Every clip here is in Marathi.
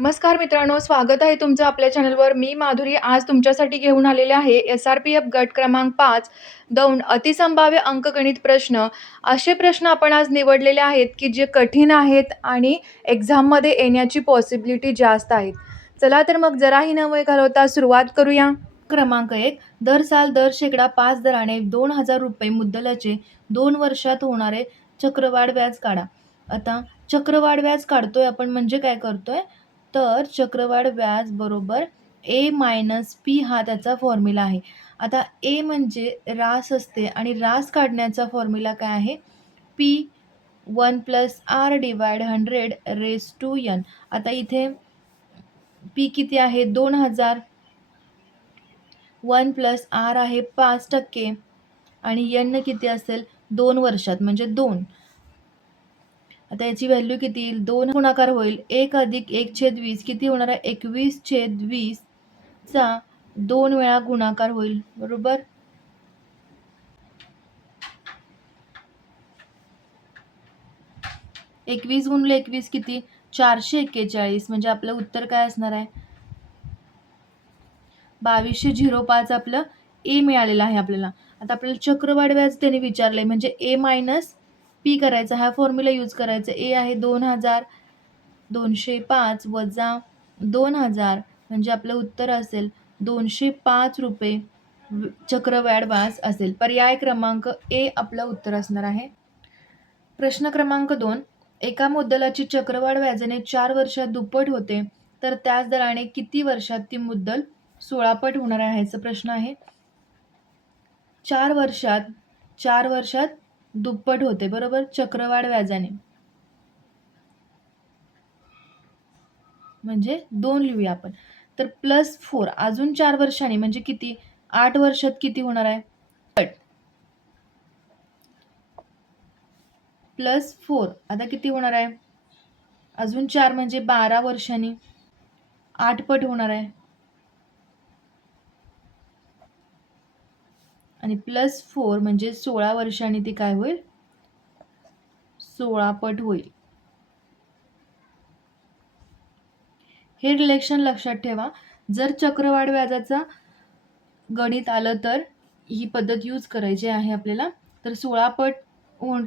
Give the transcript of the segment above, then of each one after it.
नमस्कार मित्रांनो, स्वागत आहे तुमचं आपल्या चॅनलवर. मी माधुरी आज तुमच्यासाठी घेऊन आलेले आहे एस-आर-पी-एफ गट क्रमांक 5 दौंड अतिसंभाव्य अंकगणित प्रश्न. असे प्रश्न आपण आज निवडलेले आहेत की जे कठीण आहेत आणि एक्झाममध्ये येण्याची पॉसिबिलिटी जास्त आहेत. चला तर मग जराही न वेळ घालवता सुरुवात करूया. क्रमांक 1. दर साल दर शेकडा 5 दराने 2,000 रुपये मुद्दलाचे 2 वर्षात होणारे चक्रवाढ व्याज काढा. आता चक्रवाढ व्याज काढतोय आपण म्हणजे काय करतोय, तर चक्रवाढ व्याज बरोबर ए मायनस पी हा त्याचा फॉर्म्युला आहे. आता ए म्हणजे रास असते आणि रास काढण्याचा फॉर्म्युला काय आहे, P 1 plus R divide 100 raise to N. आता इथे पी किती आहे 2000, 1 प्लस आर आहे 5% आणि एन किती असेल 2 वर्षात म्हणजे 2. आता याची व्हॅल्यू किती येईल, 2 गुणाकार होईल 1 अधिक 1/20 किती होणार आहे 21/20 चा 2 वेळा गुणाकार होईल, बरोबर. 21 गुणिले 21 किती 441 म्हणजे आपलं उत्तर काय असणार आहे 2205 आपलं ए मिळालेलं आहे आपल्याला. आता आपल्याला चक्रवाढ व्याज त्याने विचारलंय म्हणजे ए मायनस पी करायचा, हा फॉर्म्युला यूज करायचा. ए आहे 2000, 205 वजा 2000 म्हणजे आपलं उत्तर असेल 205 रुपये चक्रवाढ व्याज असेल. पर्याय क्रमांक ए आपलं उत्तर असणार आहे. प्रश्न क्रमांक 2. एका मुद्दलाची चक्रवाढ व्याजाने 4 वर्षात दुप्पट होते, तर त्याच दराने किती वर्षात ती मुद्दल 16 पट होणार आहे याचा प्रश्न आहे. 4 वर्षात दुप्पट होते, बरोबर, चक्रवाढ व्याजाने. म्हणजे 2 लिहूया आपण. तर +4 अजून 4 वर्षांनी म्हणजे किती 8 वर्षात किती होणार आहे पट. +4 आता किती होणार आहे अजून 4 म्हणजे 12 वर्षांनी 8 पट होणार आहे. आणि +4 म्हणजे 16 वर्षांनी ती काय होईल 16 पट होईल. हे रिलेशन लक्षात ठेवा. जर चक्रवाढ व्याजाचा गणित आलं तर ही पद्धत यूज करायची आहे आपल्याला. तर 16 पट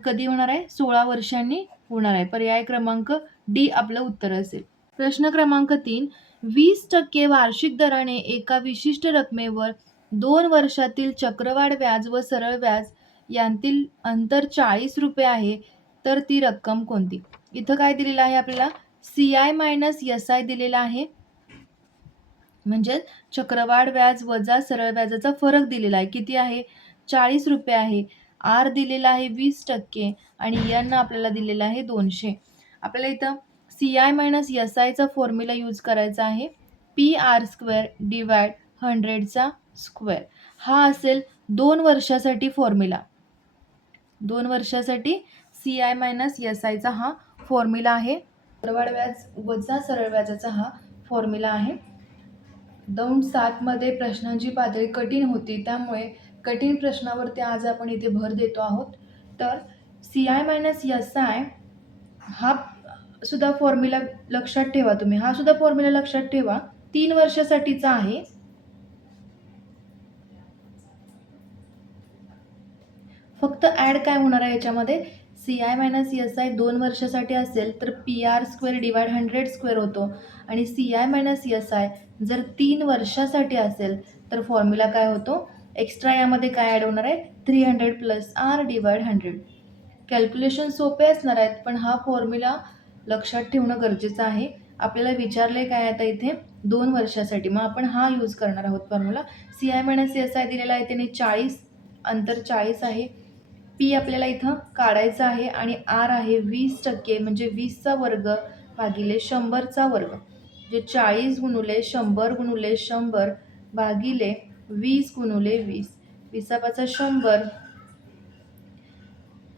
कधी होणार आहे 16 वर्षांनी होणार आहे. पर्याय क्रमांक डी आपलं उत्तर असेल. प्रश्न क्रमांक 3. 20% वार्षिक दराने एका विशिष्ट रकमेवर 2 वर्षातील चक्रवाढ व्याज व सरळ व्याज यांतील अंतर 40 रुपये आहे, तर ती रक्कम कोणती. इथं काय दिलेलं आहे आपल्याला CI मायनस SI दिलेला आहे, म्हणजे चक्रवाढ व्याज वजा सरळ व्याजाचा फरक दिलेला आहे. किती आहे 40 रुपये आहे. आर दिलेला आहे 20% आणि एन आपल्याला दिलेला आहे 200. आपल्याला इथं CI minus SI formula use करायचा आहे, PR² डिवाइड 100 स्क्वेअर. हा असेल 2 वर्षासाठी फॉर्म्युला. 2 वर्षासाठी CI मायनस SI हा फॉर्म्युला आहे. चक्रवाढ व्याज वजा सरळ व्याजाचा हा फॉर्म्युला आहे. दौंड 7 मध्ये प्रश्नांची पातळी कठीण होती, त्यामुळे कठीण प्रश्नावरती आज आपण इथे भर देतो आहोत. तर CI मायनस SI हा सुद्धा फॉर्म्युला लक्षात ठेवा तुम्ही. हा सुद्धा फॉर्म्युला लक्षात ठेवा, 3 वर्षासाठीचा आहे. फक्त ॲड काय होणार आहे याच्यामध्ये CI मायनस SI 2 वर्षासाठी असेल तर PR² डिवाइड 100 होतो आणि CI मायनस SI जर 3 वर्षासाठी असेल तर फॉर्म्युला काय होतो, एक्स्ट्रा यामध्ये काय ॲड होणार आहे 300 प्लस आर डिवाइड 100. कॅल्क्युलेशन सोपे असणार आहेत, पण हा फॉर्म्युला लक्षात ठेवणं गरजेचं आहे. आपल्याला विचारले काय आता इथे 2 वर्षासाठी, मग आपण हा यूज करणार आहोत फॉर्म्युला. CI मायनस SI दिलेला आहे त्याने 40, अंतर 40 आहे. पी आपल्याला इथं काढायचं आहे आणि आर आहे 20% म्हणजे 20चा वर्ग भागिले 100चा वर्ग, जे 40 गुणुले 100 गुणुले 100 भागिले 20 गुणुले 20. 20×5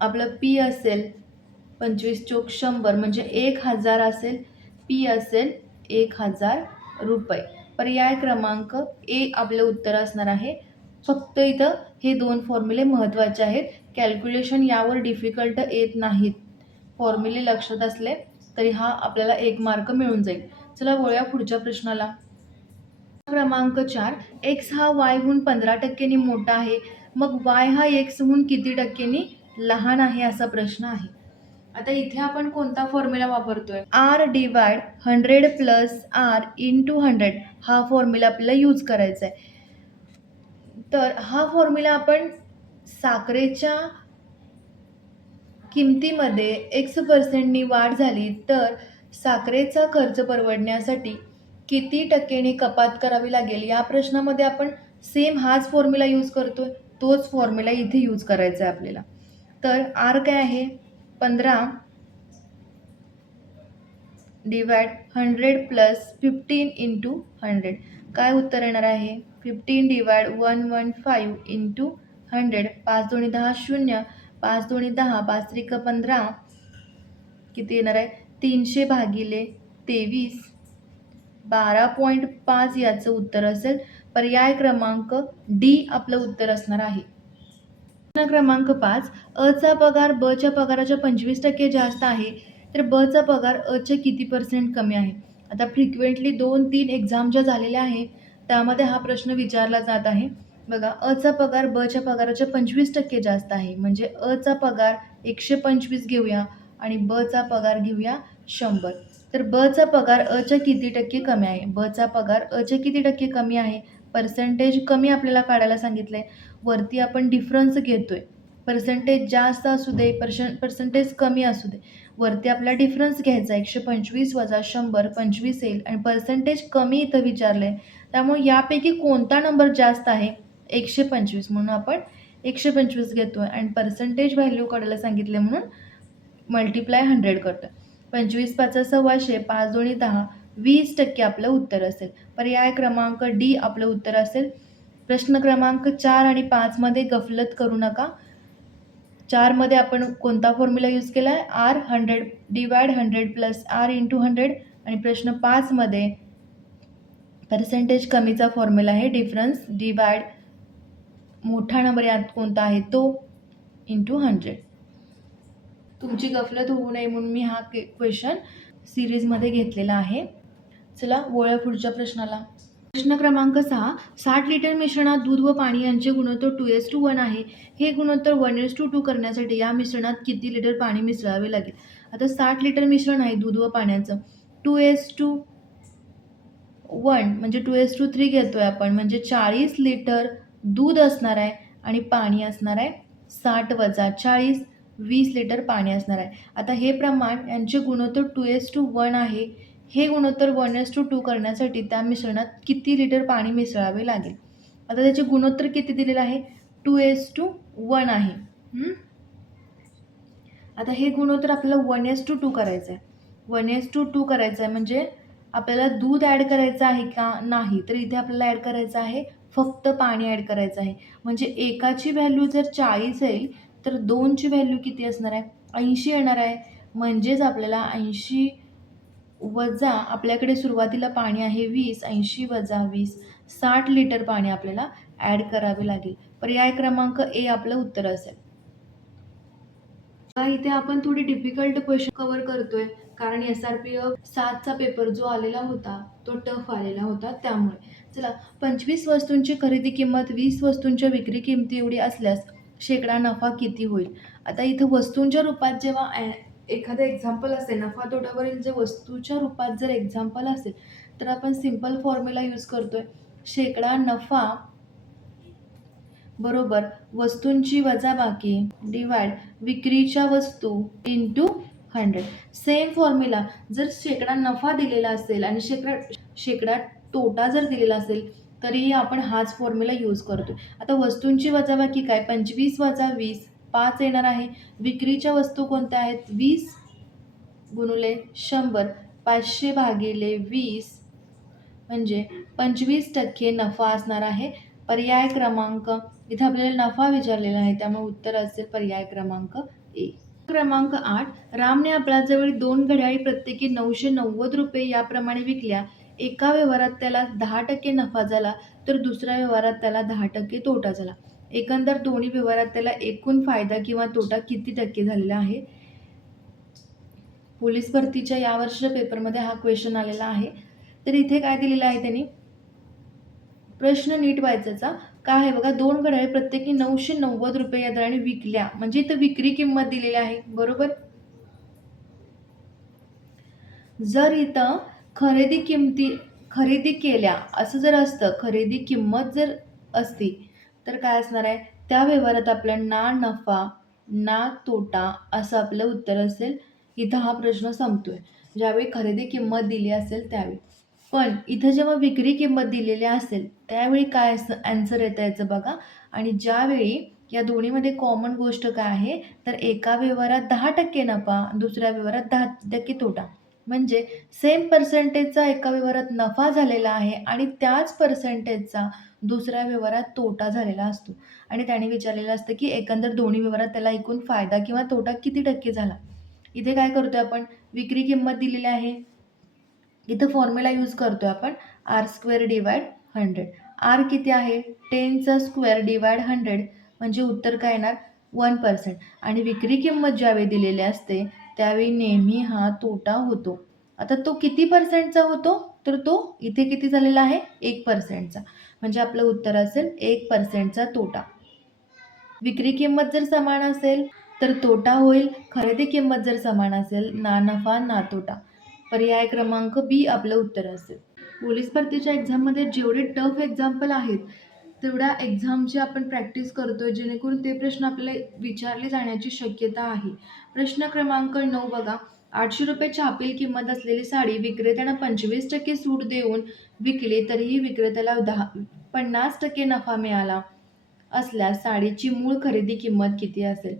आपलं पी असेल 25 चोक 100 म्हणजे 1000 असेल. पी असेल 1000 रुपये. पर्याय क्रमांक ए आपलं उत्तर असणार आहे. फक्त इथं हे 2 फॉर्म्युले महत्त्वाचे आहेत. कॅल्क्युलेशन यावर डिफिकल्ट येत नाहीत. फॉर्म्युले लक्षात असले तरी हा आपल्याला 1 मार्क मिळून जाईल. चला वळूया पुढच्या प्रश्नाला. क्रमांक 4, एक्स हा वायहून 15% मोठा आहे, मग वाय हा एक्सहून किती टक्क्यांनी लहान आहे असा प्रश्न आहे. आता इथे आपण कोणता फॉर्म्युला वापरतोय? R divide 100 plus R into 100 हा फॉर्म्युला आपल्याला यूज करायचा आहे. तर हा फॉर्म्युला आपण साखरेच्या किमतीमध्ये X% वाढ झाली तर साखरेचा खर्च परवडण्यासाठी किती टक्क्यांनी कपात करावी लागेल, या प्रश्नामध्ये आपण सेम हाच फॉर्म्युला यूज करतोय. तोच फॉर्म्युला इथे यूज करायचा आहे आपल्याला. तर आर काय आहे? 15 डिवाइड 100 प्लस 15 इंटू 100. काय उत्तर येणार आहे? 15 डिवाइड 115 इंटू 100. 5 दोन्ही 10 0, 5 दोन्ही 10, 5 त्रिक 15, किती येणार आहे? 300 भागिले 23, 12.5 याचं उत्तर असेल. पर्याय क्रमांक डी आपलं उत्तर असणार आहे. प्रश्न क्रमांक 5, अ चा पगार ब च्या पगाराच्या 25% जास्त आहे, तर ब चा पगार अ च्या किती % कमी आहे? आता फ्रिक्वेंटली 2-3 एक्झाम ज्या झालेल्या आहेत त्यामध्ये हा प्रश्न विचारला जात आहे. बघा, अ चा पगार ब च्या पगाराच्या 25% जास्त आहे, म्हणजे अ चा पगार 125 घेऊया आणि ब चा पगार घेऊया 100. तर ब चा पगार अ च्या किती टक्के कमी आहे? ब चा पगार अ च्या किती टक्के कमी आहे? पर्सेंटेज कमी आपल्याला काढायला सांगितलंय. वरती आपण डिफरन्स घेतोय. पर्सेंटेज जास्त असू दे, पर्सेंटेज कमी असू दे, वरती आपला डिफरन्स घ्यायचा. 125 वजा 100 25 येईल आणि पर्सेंटेज कमी इथं विचारलंय, त्यामुळे यापैकी कोणता नंबर जास्त आहे? 125, म्हणून आपण 125 घेतोय आणि पर्सेंटेज व्हॅल्यू काढायला सांगितले म्हणून मल्टिप्लाय 100 करतोय. 25 5 125, 5 दोन्ही 10, 20% आपलं उत्तर असेल. पर्याय क्रमांक डी आपलं उत्तर असेल. प्रश्न क्रमांक 4 आणि 5 मध्ये गफलत करू नका. 4 मध्ये आपण कोणता फॉर्म्युला यूज केलाय? R 100 divide 100 plus R into 100 आणि प्रश्न 5 मध्ये पर्सेंटेज कमीचा फॉर्म्युला आहे डिफरन्स डिवाइड मोठा नंबर यात कोणता आहे तो इंटू 100. तुमची गफलत होऊ नये म्हणून मी हा क्वेश्चन सिरीजमध्ये घेतलेला आहे. चला वळूया पुढच्या प्रश्नाला. प्रश्न क्रमांक 6, 60 लिटर मिश्रणात दूध व पाणी यांचे गुणोत्तर 2:1 आहे. हे गुणोत्तर 1:2 करण्यासाठी या मिश्रणात किती लिटर पाणी मिसळावे लागेल? आता 60 लिटर मिश्रण आहे दूध व पाण्याचं. 2:1 म्हणजे 2:3 घेतोय आपण, म्हणजे 40 लिटर दूध असणार आहे आणि पाणी असणार आहे 60 वजा 40, 20 लिटर पाणी असणार आहे. आता हे प्रमाण यांचे गुणोत्तर 2:1 आहे. हे गुणोत्तर 1:2 करण्यासाठी त्या मिश्रणात किती लिटर पाणी मिसळावे लागेल? आता त्याचे गुणोत्तर किती दिलेलं आहे? 2:1 आहे. आता हे गुणोत्तर आपल्याला 1:2 करायचं आहे. 1:2 करायचं आहे म्हणजे आपल्याला दूध ॲड करायचं आहे का? नाही. तर इथे आपल्याला ॲड करायचं आहे फक्त पाणी ॲड करायचं आहे. म्हणजे एकाची व्हॅल्यू जर 40 येईल तर 2ची व्हॅल्यू किती असणार आहे? 80 येणार आहे. म्हणजेच आपल्याला 80 वजा आपल्याकडे सुरुवातीला पाणी आहे 20, 80 वजा 20, 60 लिटर पाणी आपल्याला ॲड करावे लागेल. पर्याय क्रमांक ए आपलं उत्तर असेल. इथे आपण थोडी डिफिकल्ट क्वेश्चन कव्हर करतोय, कारण SRPF 7चा पेपर जो आलेला होता तो टफ आलेला होता त्यामुळे. चला, 25 वस्तूंची खरेदी किंमत 20 वस्तूंच्या विक्री किमती एवढी असल्यास शेकडा नफा किती होईल? आता इथं वस्तूंच्या रूपात जेव्हा एखादं एक्झाम्पल असेल, नफा तोट्यावरील जे वस्तूच्या रूपात जर एक्झाम्पल असेल तर आपण सिंपल फॉर्म्युला यूज करतोय. शेकडा नफा बरोबर वस्तूंची वजाबाकी डिवाइड विक्रीच्या वस्तू इंटू 100. Same formula. जर शेकडा नफा दिलेला असेल आणि शेकडा तोटा जर दिलेला असेल तरीही आपण हाच फॉर्म्युला यूज करतोय. आता वस्तूंची वजाबाकी काय? 25 वजा 20, 5 येणार आहे. विक्रीच्या वस्तू कोणत्या आहेत? 20 गुणिले 100, 500 भागिले 20, म्हणजे 25% नफा असणार आहे. पर्याय क्रमांक, इथे आपल्याला नफा विचारलेला आहे त्यामुळे उत्तर असेल पर्याय क्रमांक ए. क्रमांक 8, रामने आपल्याजवळ 2 घड्याळी प्रत्येकी 990 रुपये याप्रमाणे विकल्या. एका व्यवहारात त्याला 10% नफा झाला तर दुसऱ्या व्यवहारात त्याला 10% तोटा झाला. एकंदर दोन्ही व्यवहारात त्याला एकूण फायदा किंवा तोटा किती टक्के झालेला आहे? पोलीस भरतीच्या यावर्षीच्या पेपरमध्ये हा क्वेश्चन आलेला आहे. तर इथे काय दिलेलं आहे त्यांनी, प्रश्न नीट वाचायचा. काय आहे बघा, 2 घड्याळे प्रत्येकी 990 रुपये या दराने विकल्या, म्हणजे इथं विक्री किंमत दिलेली आहे, बरोबर. जर इथं खरेदी केल्या असं जर असतं, खरेदी किंमत जर असती, तर काय असणार आहे, त्या व्यवहारात आपला ना नफा ना तोटा असं आपलं उत्तर असेल. इथं हा प्रश्न संपतोय ज्यावेळी खरेदी किंमत दिली असेल त्यावेळी. पण इथं जेव्हा विक्री किंमत दिलेली असेल त्यावेळी काय असं आन्सर येतं याचं बघा. आणि ज्यावेळी या दोन्हीमध्ये कॉमन गोष्ट काय आहे, तर एका व्यवहारात 10% नफा, दुसऱ्या व्यवहारात 10% तोटा, म्हणजे सेम पर्सेंटेजचा एका व्यवहारात नफा झालेला आहे आणि त्याच पर्सेंटेजचा दुसऱ्या व्यवहारात तोटा झालेला असतो. आणि त्याने विचारलेलं असतं की एकंदर दोन्ही व्यवहारात त्याला एकूण फायदा किंवा तोटा किती टक्के झाला. इथे काय करतोय आपण, विक्री किंमत दिलेली आहे, इथं फॉर्म्युला यूज करतोय आपण, आर स्क्वेअर डिवाइड 100. आर किती आहे, 10चा स्क्वेअर डिवाइड 100, म्हणजे उत्तर काय येणार 1%. आणि विक्री किंमत ज्यावेळी दिलेली असते त्यावेळी नेहमी हा तोटा होतो. आता तो किती पर्सेंटचा होतो, तर तो इथे किती झालेला आहे, 1%चा, म्हणजे आपलं उत्तर असेल 1%चा तोटा. विक्री किंमत जर समान असेल तर तोटा होईल, खरेदी किंमत जर समान असेल ना नफा ना तोटा. पर्याय क्रमांक बी आपलं उत्तर असेल. पोलीस भरतीच्या एक्झाममध्ये जेवढे टफ एक्झाम्पल आहेत तेवढ्या एक्झामची आपण प्रॅक्टिस करतोय, जेणेकरून ते प्रश्न आपल्याला विचारले जाण्याची शक्यता आहे. प्रश्न क्रमांक 9 बघा, 800 रुपये छापील किंमत असलेली साडी विक्रेत्यानं 25% सूट देऊन विकली, तरीही विक्रेत्याला 50% नफा मिळाला असल्यास साडीची मूळ खरेदी किंमत किती असेल.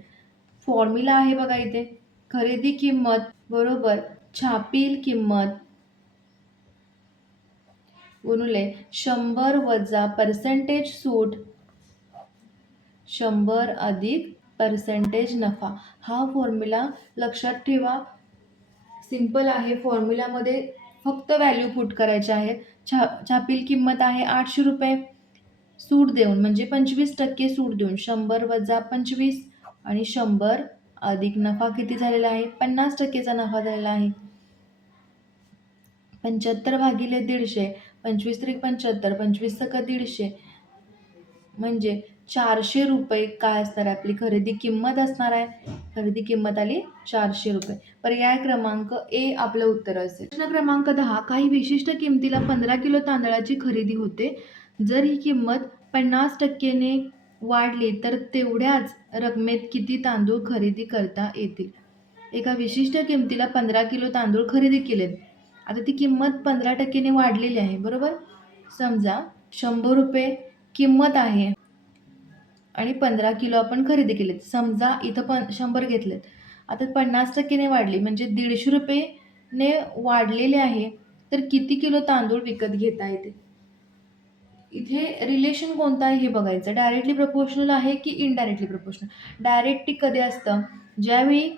फॉर्म्युला आहे बघा इथे, खरेदी किंमत बरोबर छापील किंमत गुणिले 100 वजा पर्सेंटेज सूट 100 अधिक पर्सेंटेज नफा. हा फॉर्म्युला लक्षात ठेवा, सिंपल आहे. फॉर्म्युल्यामध्ये फक्त व्हॅल्यू पुट करायचे आहेत. छापील किंमत आहे 800 रुपये, सूट देऊन म्हणजे 25% सूट देऊन 100 वजा 25 आणि 100 अधिक नफा किती झालेला आहे, 50%चा नफा झालेला आहे. 75 भागिले 150, 25 त्रिक 75, 25 सक 150, म्हणजे 400 रुपये काय असणार आहे, आपली खरेदी किंमत असणार आहे. खरेदी किंमत आली 400 रुपये. पर्याय क्रमांक ए आपलं उत्तर असेल. प्रश्न क्रमांक 10, काही विशिष्ट किमतीला 15 किलो तांदळाची खरेदी होते. जर ही किंमत 50%ने वाढली तर तेवढ्याच रकमेत किती तांदूळ खरेदी करता येतील. एका विशिष्ट किमतीला 15 किलो तांदूळ खरेदी केलेत. आता ती किंमत 15%ने वाढलेली आहे, बरोबर. समजा 100 रुपये किंमत आहे आणि 15 किलो आपण खरेदी केलेत. समजा इथं 100 घेतलेत, आता 50%ने वाढली म्हणजे 150 रुपयेने वाढलेले आहे, तर किती किलो तांदूळ विकत घेता येते. इथे रिलेशन कोणतं आहे हे बघायचं. डायरेक्टली प्रपोर्शनल आहे की इनडायरेक्टली प्रपोर्शनल. डायरेक्टली कधी असतं, ज्यावेळी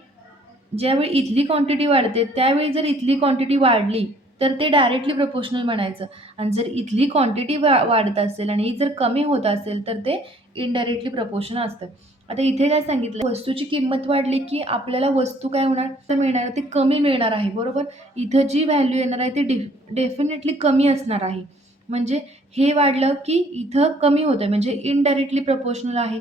ज्यावेळी इथली क्वांटिटी वाढते त्यावेळी जर इथली क्वांटिटी वाढली तर ते डायरेक्टली प्रपोर्शनल म्हणायचं. आणि जर इथली क्वांटिटी वाढत असेल आणि जर कमी होत असेल तर ते इनडायरेक्टली प्रपोर्शनल असतं. आता इथे काय सांगितलं, वस्तूची किंमत वाढली की आपल्याला वस्तू काय होणार, तर मिळणार ते कमी मिळणार आहे, बरोबर. इथं जी व्हॅल्यू येणार आहे ते डेफिनेटली कमी असणार आहे. म्हणजे हे वाढलं की इथं कमी होतं, म्हणजे इनडायरेक्टली प्रपोर्शनल आहे.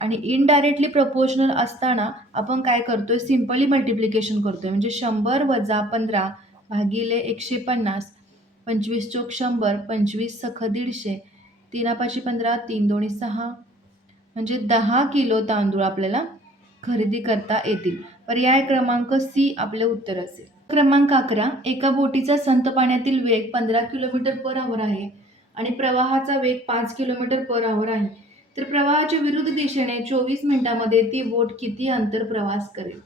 आणि इनडायरेक्टली प्रपोर्शनल असताना आपण काय करतोय, सिम्पली मल्टिप्लिकेशन करतोय, म्हणजे 100 वजा 15 भागिले 150, 25 चोक 100, 25 सख 150, 3 पाची 15, 3 दोन्ही 6, म्हणजे 10 किलो तांदूळ आपल्याला खरेदी करता येतील. पर्याय क्रमांक सी आपले उत्तर असेल. क्रमांक 11, एका बोटीचा संत पाण्यातील वेग 15 किलोमीटर पर आवर आहे आणि प्रवाहाचा वेग 5 किलोमीटर पर आवर आहे, तर प्रवाहाच्या विरुद्ध दिशेने 24 मिनिटांमध्ये ती बोट किती अंतर प्रवास करेल.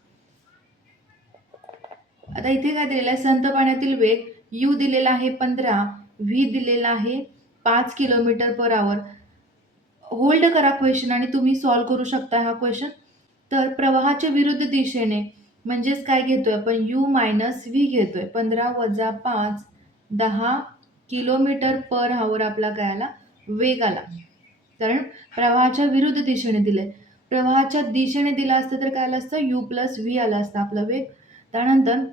आता इथे काय दिलेलं आहे, संत पाण्यातील वेग यू दिलेला आहे 15, व्ही दिलेला आहे 5 किलोमीटर पर आवर. होल्ड करा क्वेश्चन आणि तुम्ही सॉल्व्ह करू शकता हा क्वेश्चन. तर प्रवाहाच्या विरुद्ध दिशेने म्हणजेच काय घेतोय आपण, यू मायनस व्ही घेतोय. 15 वजा 5, 10 किलोमीटर पर आवर आपला काय आला, वेग आला. कारण प्रवाहाच्या विरुद्ध दिशेने दिले. प्रवाहाच्या दिशेने दिला असतं तर काय आलं असतं, यू प्लस व्ही आला असतं आपला वेग. त्यानंतर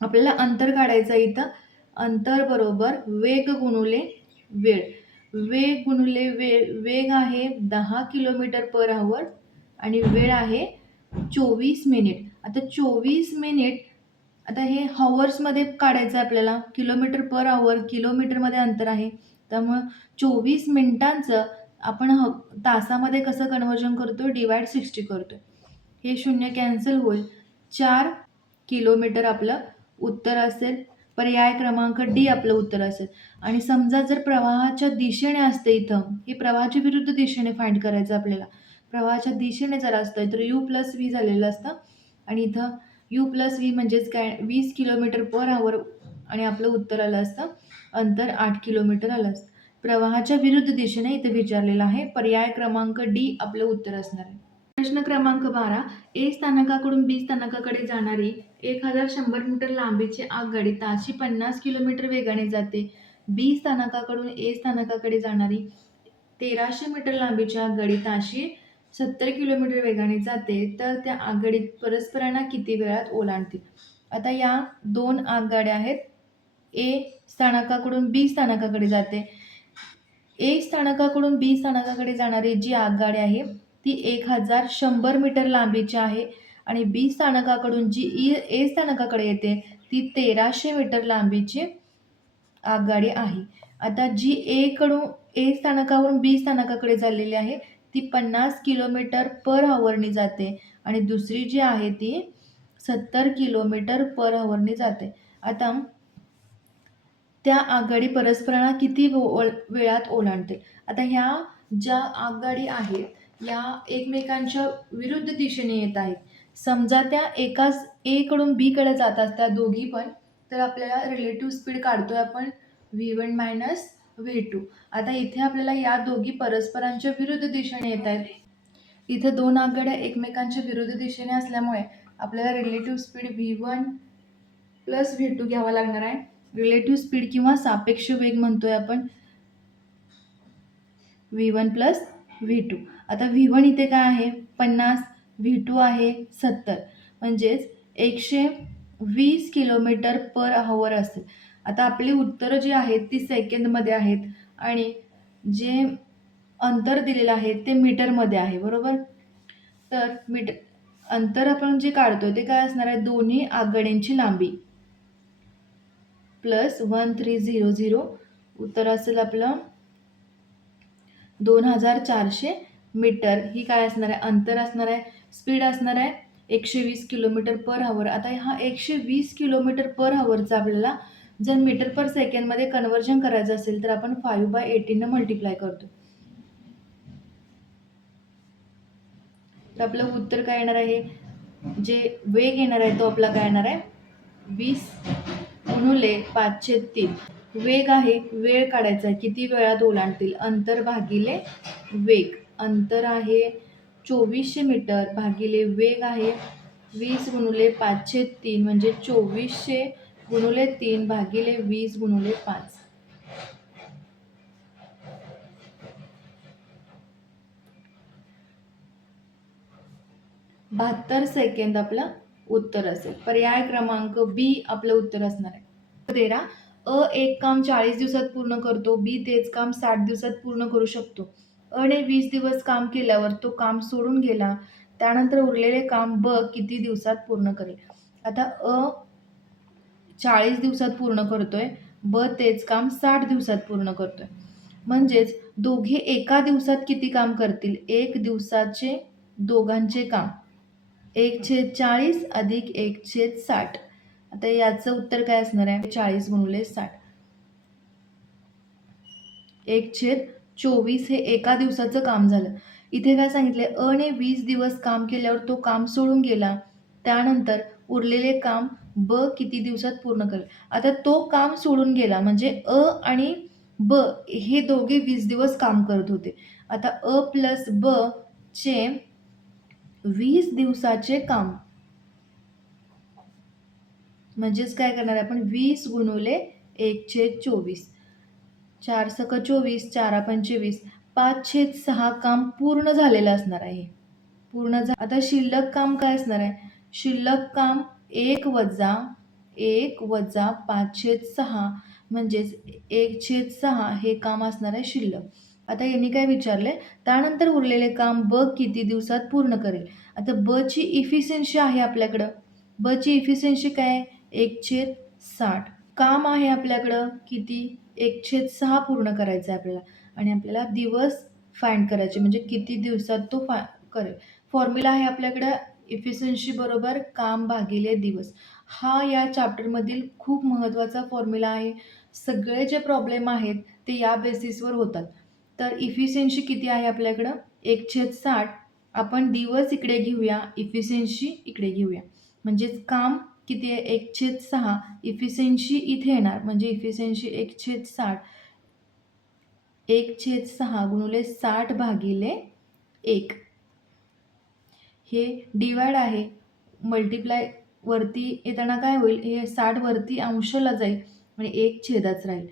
आपल्याला अंतर काढायचं इथं. अंतर बरोबर वेग गुणुले वेळ. वेग गुणुले वेग आहे 10 किलोमीटर पर आवर आणि वेळ आहे 24 मिनिट. आता 24 मिनिट, आता हे हॉवर्समध्ये काढायचं आहे आपल्याला. किलोमीटर पर आवर किलोमीटरमध्ये अंतर आहे, त्यामुळं 24 मिनिटांचं आपण तासामध्ये कसं कन्व्हर्जन करतो, डिवाइड 60 करतो. हे शून्य कॅन्सल होईल. 4 किलोमीटर आपलं उत्तर असेल. पर्याय क्रमांक डी आपलं उत्तर असेल. आणि समजा जर प्रवाहाच्या दिशेने असते, इथं हे प्रवाहाच्या विरुद्ध दिशेने फाइंड करायचं आपल्याला. प्रवाहाच्या दिशेने जर असतं तर यू प्लस व्ही झालेलं असतं आणि इथं यू प्लस व्ही म्हणजेच काय 20 किलोमीटर पर आवर आणि आपलं उत्तर आलं असतं अंतर 8 किलोमीटर आलं असतं. प्रवाहाच्या विरुद्ध दिशेने इथे विचारलेलं आहे. पर्याय क्रमांक डी आपलं उत्तर असणार आहे. प्रश्न क्रमांक 12. ए स्थानकाकडून बी स्थानकाकडे जाणारी 1100 मीटर लांबीची आगगाडी ताशी 50 किलोमीटर वेगाने जाते. बी स्थानकाकडून ए स्थानकाकडे जाणारी 1300 मीटर लांबीची आगगाडी ताशी 70 किलोमीटर वेगाने जाते, तर त्या आगगाडीत परस्परांना किती वेळात ओलांडतील? आता या 2 आगगाड्या आहेत. ए स्थानकाकडून बी स्थानकाकडे जाते. ए स्थानकाकडून बी स्थानकाकडे जाणारी जी आगगाडी आहे ती 1100 मीटर लांबीची आहे आणि बी स्थानकाकडून जी ए स्थानकाकडे येते ती 1300 मीटर लांबीची आगगाडी आहे. आता जी ए स्थानकावरून बी स्थानकाकडे चाललेली आहे ती 50 किलोमीटर पर आवरने जाते आणि दुसरी जी आहे ती 70 किलोमीटर पर आवरने जाते. आता त्या आगगाडी परस्परांना किती वेळात ओलांडतील? आता ह्या ज्या आगगाडी आहेत या एकमेकांच्या विरुद्ध दिशेने येत आहेत. समजा त्या एकाच ए कडून बी कडे जात असतात दोघी पण, तर आपल्याला रिलेटिव्ह स्पीड काढतोय आपण v1 मायनस v2. आता इथे आपल्याला या दोघी परस्परांच्या विरुद्ध दिशेने येत आहेत. इथे 2 आगगाड्या एकमेकांच्या विरुद्ध दिशेने असल्यामुळे आपल्याला relative speed v1 plus v2 घ्यावा लागणार आहे. रिलेटिव्ह स्पीड किंवा सापेक्ष वेग म्हणतोय आपण v1 प्लस v2. आता v1 इथे काय आहे 50, v2 आहे 70, म्हणजेच 120 किलोमीटर पर आवर असेल. आता आपली उत्तरं जी आहेत ती सेकंदमध्ये आहेत आणि जे अंतर दिलेलं आहे ते मीटरमध्ये आहे, बरोबर. तर अंतर आपण जे काढतोय ते काय असणार आहे, दोन्ही आगगाड्यांची लांबी प्लस 1300. उत्तर असेल आपलं 2400 मीटर. ही काय असणार आहे, अंतर असणार आहे. स्पीड असणार आहे 120 किलोमीटर पर आवर. आता हा 120 किलोमीटर पर आवरचा आपल्याला जर मीटर पर सेकंडमध्ये कन्व्हर्जन करायचं असेल तर आपण 5/18 मल्टिप्लाय करतो. तर आपलं उत्तर काय येणार आहे, जे वेग येणार आहे तो आपला काय येणार आहे 20 गुणुले 5/3. वेग आहे, वेळ काढायचा आहे किती वेळात ओलांडतील, अंतर भागिले वेग. अंतर आहे 2400 मीटर भागिले वेग आहे 20 गुणुले 5/3 म्हणजे 2400 गुणुले 3 भागिले 20 गुणुले 5. 72 सेकंद आपलं उत्तर असेल. पर्याय क्रमांक बी आपलं उत्तर असणार आहे. 13. एक काम 40 दिवसात पूर्ण करतो, बी तेच काम 60 दिवसात पूर्ण करू शकतो. ने 20 दिवस काम केल्यावर तो काम सोडून गेला, त्यानंतर उरलेले काम ब किती दिवसात पूर्ण करेल? आता 40 दिवसात पूर्ण करतोय, ब तेच काम 60 दिवसात पूर्ण करतोय, म्हणजेच दोघे एका दिवसात किती काम करतील? 1 दिवसाचे दोघांचे काम 1/40 अधिक 1/60. आता याचं उत्तर काय असणार आहे 40 गुणुले 60. 1/24 हे एका दिवसाचं काम झालं. इथे काय सांगितलंय, ने 20 दिवस काम केल्यावर तो काम सोडून गेला, त्यानंतर उरलेले काम ब किती दिवसात पूर्ण करेल? आता तो काम सोडून गेला म्हणजे आणि ब हे दोघे 20 दिवस काम करत होते. आता प्लस ब चे 20 दिवसाचे काम म्हणजेच काय करणार आपण 20 गुणुले 1/24. 4 सक 24, 4 पंचे 20, 5/6 काम पूर्ण झालेलं असणार आहे. आता शिल्लक काम काय असणार आहे? शिल्लक काम 1 वजा 5/6 म्हणजेच 1/6 हे काम असणार आहे शिल्लक. आता यांनी काय विचारले, त्यानंतर उरलेले काम ब किती दिवसात पूर्ण करेल. आता ब ची इफिशियन्सी आहे आपल्याकडं. ब ची इफिशियन्सी काय आहे? 1/60. काम आहे आपल्याकडं किती? 1/6 पूर्ण करायचं आहे आपल्याला आणि आपल्याला दिवस फाइंड करायचे म्हणजे किती दिवसात तो करेल. फॉर्म्युला आहे आपल्याकडं इफिशियन्सी बरोबर काम भागिले दिवस. हा या चॅप्टरमधील खूप महत्त्वाचा फॉर्म्युला आहे. सगळे जे प्रॉब्लेम आहेत ते या बेसिसवर होतात. तर इफिशियन्सी किती आहे आपल्याकडं? 1/60. आपण दिवस इकडे घेऊया, इफिशियन्सी इकडे घेऊया. म्हणजेच काम किती आहे? 1/6. इफिशियन्सी इथे येणार म्हणजे इफिशियन्सी 1/60. 1/6 गुणिले 60 भागिले 1. हे डिवाइड आहे. मल्टिप्लाय वरती येताना काय होईल? हे 60 वरती अंशला जाईल आणि 1 छेदाच राहील.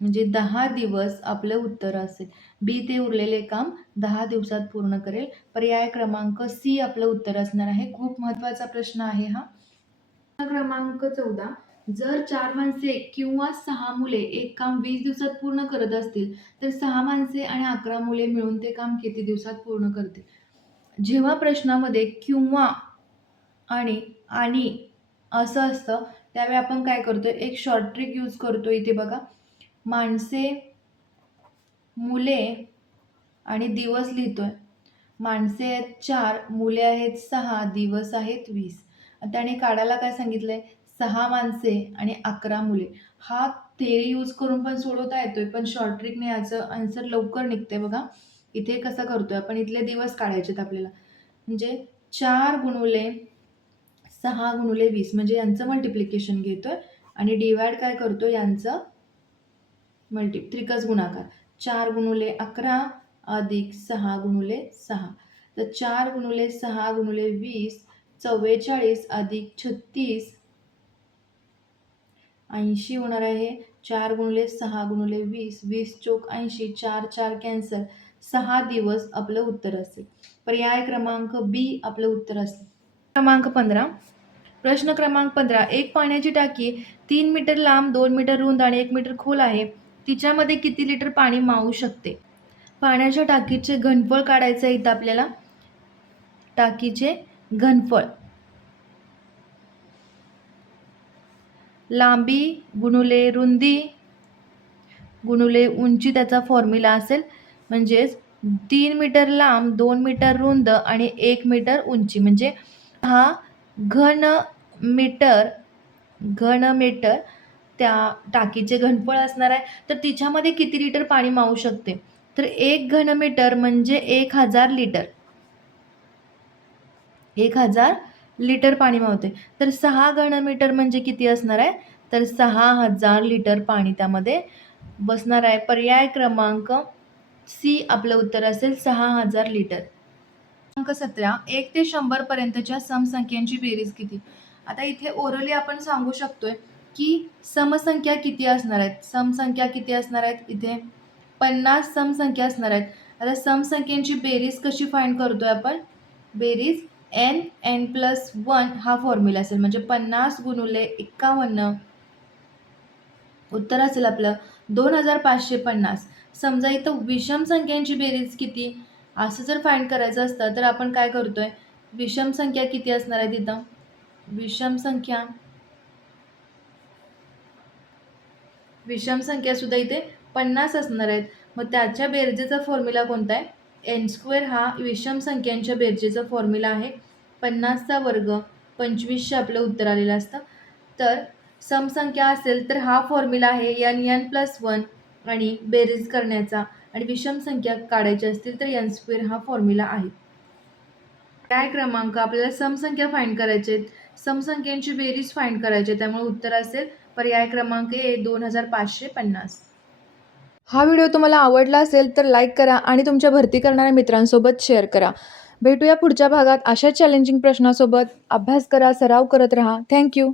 म्हणजे 10 दिवस आपलं उत्तर असेल. बी ते उरलेले काम 10 दिवसात पूर्ण करेल. पर्याय क्रमांक सी आपलं उत्तर असणार आहे. खूप महत्त्वाचा प्रश्न आहे हा. क्रमांक 14. जर 4 माणसे किंवा 6 मुले एक काम 20 दिवसात पूर्ण करत असतील, तर 6 माणसे आणि 11 मुले मिळून ते काम किती दिवसात पूर्ण करतील? जेव्हा प्रश्नामध्ये किंवा आणि असं असतं, त्यावेळी आपण काय करतोय? एक शॉर्ट ट्रिक यूज करतो. इथे बघा, माणसे, मुले आणि दिवस लिहितोय. माणसे आहेत 4, मुले आहेत 6, दिवस आहेत 20. त्याने काढायला काय सांगितलंय? 6 माणसे आणि 11 मुले. हा थेअरी यूज करून पण सोडवता येतोय, पण शॉर्ट ट्रिकने याचं आन्सर लवकर निघते बघा. इथे कसं करतोय आपण? इथले दिवस काढायचेत आपल्याला. म्हणजे 4 गुणुले 6 गुणुले 20 म्हणजे यांचं मल्टिप्लिकेशन घेतोय आणि डिवाइड काय करतो? यांचं त्रिकस गुणाकार. 4 गुणुले 11 अधिक 6 गुणुले 6. तर 4 गुणुले 6 गुणुले 20 44 अधिक 36 80 होणार आहे. 4 गुणुले 6 गुणुले 20 20 चोक 80 4 4 कॅन्सल. 6 दिवस आपलं उत्तर असेल. पर्याय क्रमांक बी आपलं उत्तर असेल. क्रमांक 15. प्रश्न क्रमांक 15. एक पाण्याची टाकी 3 मीटर लांब, 2 मीटर रुंद आणि 1 मीटर खोल आहे. तिच्यामध्ये किती लिटर पाणी मावू शकते? पाण्याच्या टाकीचे घनफळ काढायचं आहे इथं आपल्याला. टाकीचे घनफळ. लांबी गुणुले रुंदी गुणुले उंची त्याचा फॉर्म्युला असेल. म्हणजेच 3 मीटर लांब, 2 मीटर रुंद आणि 1 मीटर उंची म्हणजे हा घन मीटर त्या टाकीचे घनफळ असणार आहे. तर तिच्यामध्ये किती लिटर पाणी मावू शकते? तर 1 घनमीटर म्हणजे 1000 लिटर. 1000 लिटर पाणी मावते. तर 6 घनमीटर म्हणजे किती असणार आहे? तर 6000 लिटर पाणी त्यामध्ये बसणार आहे. पर्याय क्रमांक सी आपलं उत्तर असेल 6000 लिटर. क्रमांक 17. 1 ते 100 पर्यंतच्या समसंख्यांची बेरीज किती? आता इथे ओरली आपण सांगू शकतोय की समसंख्या किती असणार आहेत. समसंख्या किती असणार आहेत? इथे 50 समसंख्या असणार आहेत. आता समसंख्यांची बेरीज कशी फाइंड करतोय आपण? बेरीज n+1 हा फॉर्म्युला असेल. म्हणजे 50 गुणुले 51 उत्तर असेल आपलं 2550. समजा इथं विषम संख्यांची बेरीज किती असं जर फाइंड करायचं असतं तर आपण काय करतोय? विषम संख्या किती असणार आहे तिथं? विषम संख्या सुद्धा इथे 50 असणार आहेत. मग त्याच्या बेरजेचा फॉर्म्युला कोणता आहे? n² हा विषम संख्यांच्या बेरजेचा फॉर्म्युला आहे. 50चा वर्ग 25 आपलं उत्तर आलेलं असतं. तर समसंख्या असेल तर हा फॉर्म्युला आहे n+1 आणि बेरीज करण्याचा आणि विषम संख्या काढायच्या असतील तर n² हा फॉर्म्युला आहे. काय क्रमांक आपल्याला समसंख्या फाइंड करायचे आहेत. समसंख्यांची बेरीज फाइंड करायची आहे. त्यामुळे उत्तर असेल पर्याय क्रमांक ए 2550. हा व्हिडिओ तुम्हाला आवडला असेल तर लाईक करा आणि तुमच्या भरती करणाऱ्या मित्रांसोबत शेअर करा. भेटूया पुढच्या भागात अशा चॅलेंजिंग प्रश्नासोबत. अभ्यास करा, सराव करत राहा. थँक्यू.